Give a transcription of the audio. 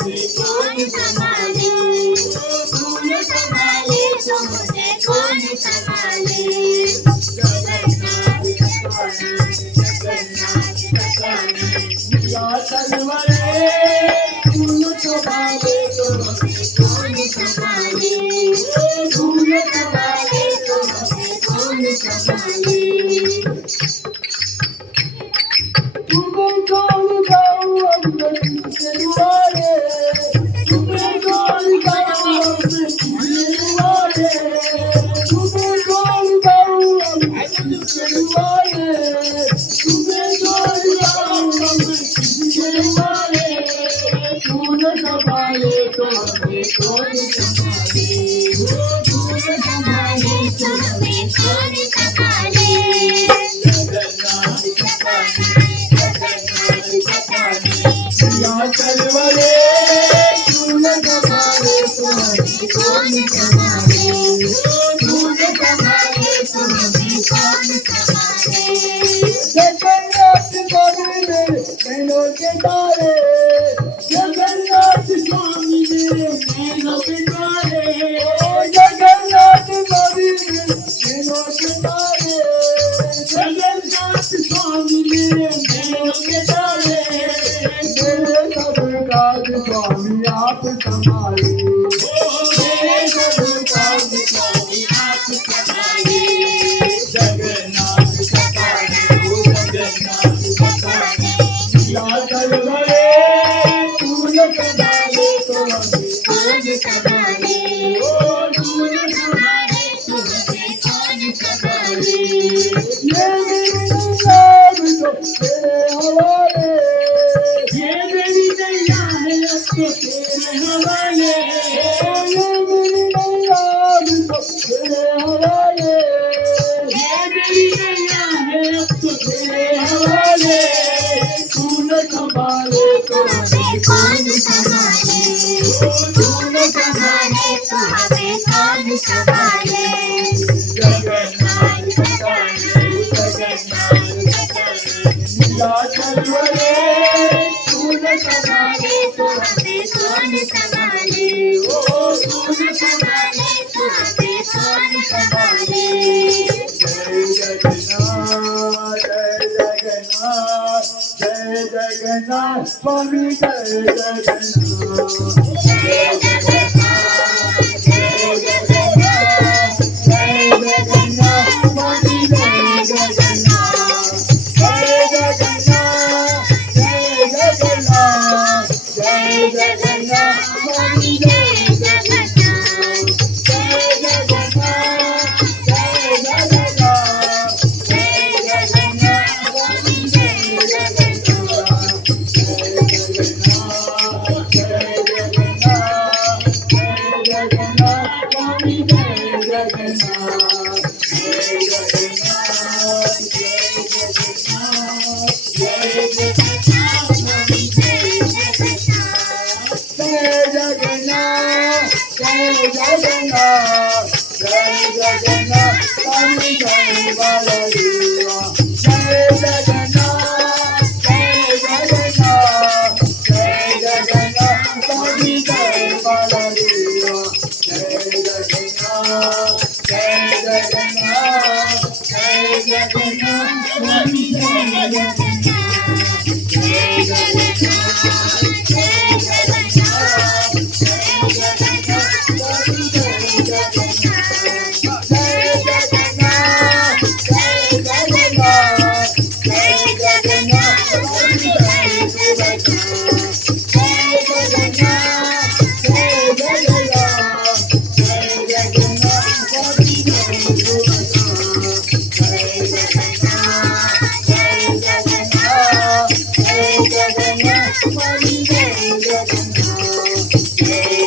मुझे कौन संभाले, तूने संभाले तो मुझे कौन संभाले। जगन्नाथ जगन्नाथ जगन्नाथ या तलवारे तूने संभाले तो मुझे कौन संभाले, तूने संभाले तो मुझे कौन संभाले। स्वामी आप संभाले, जगन्नाथ सतारे जगन्नाथ सतारे या तलवारे तूने संभाले तो मुझे कौन संभाले, तूने संभाले तो मुझे कौन संभाले। ये मेरी नाम तो तेरे हवाले, ये मेरी नैया है अब तो तेरे हवाले, ये मेरी नैया तो तेरे हवाले, ये मेरी नैया है अब तो तेरे हवाले। तूने संभाले तो हमें कौन संभाले, तूने संभाले तो हमें कौन संभाले। जगन्नाथ सतारे जगन्नाथ सतारे या तलवारे तूने संभाले तो हमें कौन संभाले, तूने संभाले तो हमें कौन संभाले। जय जगन्नाथ जय जगन्नाथ स्वामी जय जगन्नाथ, जय जगन्नाथ जय जगन्नाथ जय जगन्नाथ स्वामी जय जगन्नाथ, जय जगन्नाथ जय जगन्नाथ जय जगन्नाथ स्वामी जय जगन्नाथ, जय जगन्नाथ जय जगन्नाथ जय जगन्नाथ स्वामी जय जगन्नाथ, जय जगन्नाथ जय जगन्नाथ जय जगन्नाथ स्वामी जय जगन्नाथ, जय जगन्नाथ जय जगन्नाथ जय जगन्नाथ स्वामी जय जगन्नाथ, जय जगन्नाथ जय जगन्नाथ जय जगन्नाथ स्वामी जय बलदेवा, जय जगन्नाथ जय जगन्नाथ जय जगन्नाथ स्वामी जय बलदेवा, जय जगन्नाथ जय जगन्नाथ जय जगन्नाथ स्वामी जय जगन्नाथ, जय जगन्नाथ जय जगन्नाथ जय जगन्नाथ स्वामी जय जगन्नाथ, जय जगन्नाथ जय जगन्नाथ जय जगन्नाथ स्वामी जय जगन्नाथ, जय जगन्नाथ जय जगन्नाथ जय जगन्नाथ स्वामी जय जगन्नाथ, जय जगन्नाथ जय जगन्नाथ जय जगन्नाथ स्वामी जय जगन्नाथ, जय